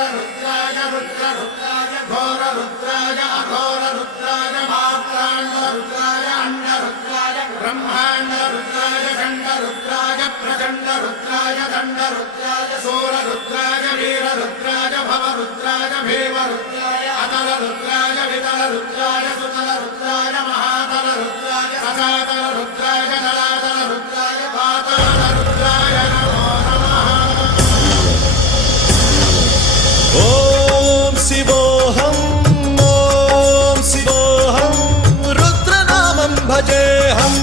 वीररुद्राय रुद्ररुद्राय घोररुद्राय अघोररुद्राय मात्राण्डरुद्राय अण्डरुद्राय ब्रह्माण्डरुद्राय खण्डरुद्राय प्रचण्डरुद्राय दण्डरुद्राय सूररुद्राय वीररुद्राय भवरुद्राय भीमरुद्राय अतलरुद्राय वितलरुद्राय सुतलरुद्राय महातलरुद्राय सदातलरुद्राय जलातलरुद्राय पातालरुद्राय नमो नमः। ओम शिवोऽहं रुद्रनामं भजेऽहम्।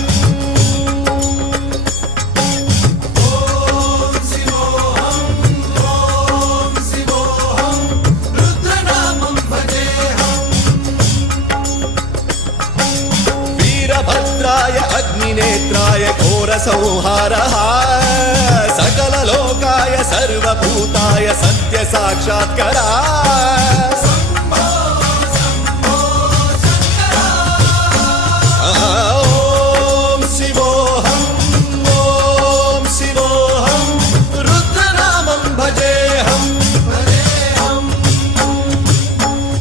वीरभद्राय अग्निनेत्राय घोरसंहारः सकललोकाय सर्वभूताय सत्यसाक्षात्करा। ओम शिवोऽहं रुद्रनामं भजेऽहम्।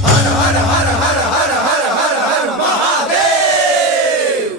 हर हर हर हर हर हर हर हर महादेव।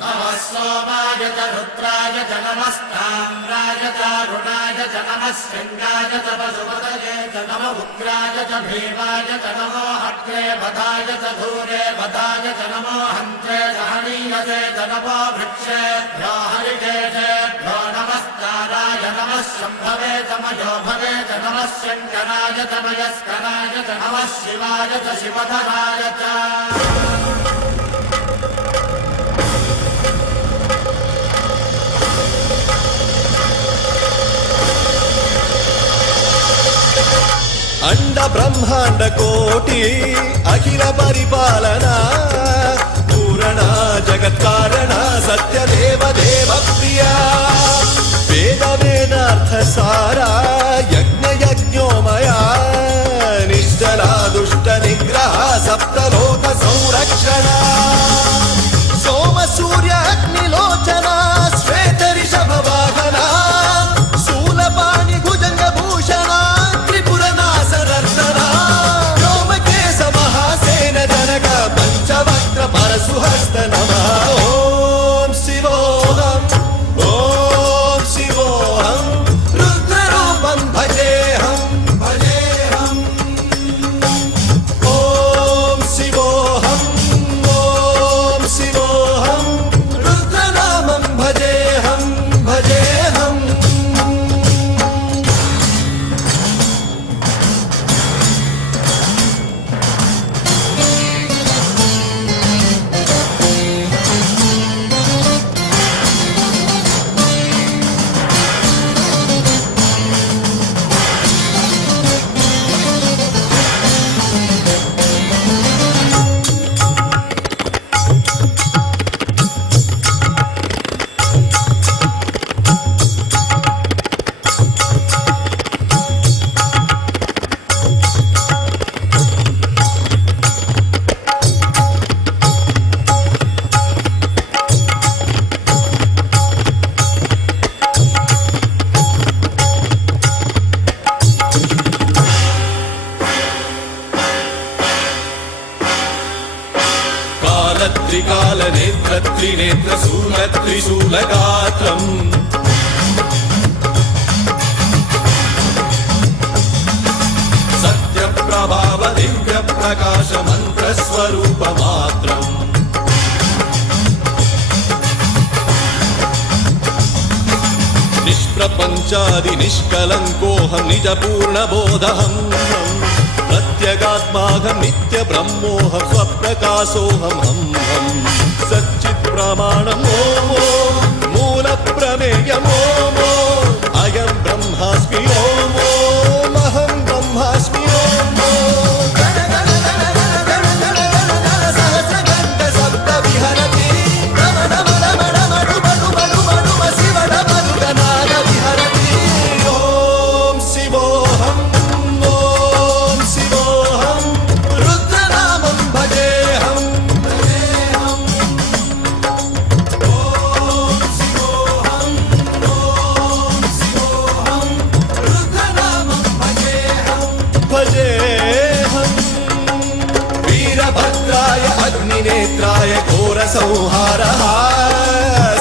नमः सोमाय च रुद्राय च नमस्ताम्राय च अरुणाय च नमः शृङ्गाय च पशुपतये च नमः उग्राय च भीमाय च नमो हत्रे वधाय च धूरे वधाय च नमो हन्त्रे च हनीयसे च नमो वृक्षेभ्यो हरिकेशेभ्यो नमस्काराय नमः शम्भवे च मयोभवे च नमः शङ्कराय च मयस्कराय च नमः शिवाय च शिवधराय च। अंड ब्रह्मांड कोटि अखिल परिपालना पूरणा जगत्कारणा सत्यदेव देव प्रिया वेद वेदार्थ सारा यज्ञ यज्ञोमया निश्चला दुष्ट निग्रह सप्तलोक संरक्षणा सोम सूर्य अग्निलोचना श्वेत ऋषभ वाहना शूलपाणि भुजंग भूषणा पंचवक्त्र परशुहस्त नमः। ओम शिवोऽहं रुद्ररूपं भजेऽहम्। ओम शिवोऽहं रुद्रनामं भजेऽहम्। त्रिकाल नेत्र त्रिनेत्र शूल त्रिशूलगात्रम् सत्यप्रभाव दिव्य प्रकाश मंत्र स्वरूप मात्रम् निष्प्रपंचादि निष्कलंकोऽहं निज पूर्ण बोधहम् प्रत्यगात्माहं नित्य ब्रह्मोऽहं स्वप्रकाशोऽहं सच्चित् प्रमाणम् ओम मूल प्रमेयम् ओम अयं ब्रह्मास्मि ओम अहं ब्रह्मास्मि ओम सहस्रघण्ट शब्द विहरति रमण रमण रमण मणु शिव नाद विहरति। ओम शिवोऽहं रुद्रनामं भजेऽहम्। संहारः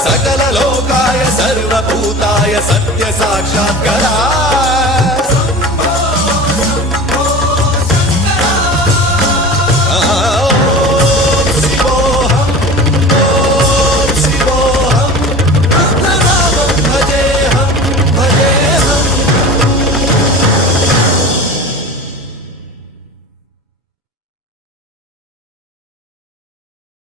सकललोकाय सर्वभूताय सत्य साक्षात्कारः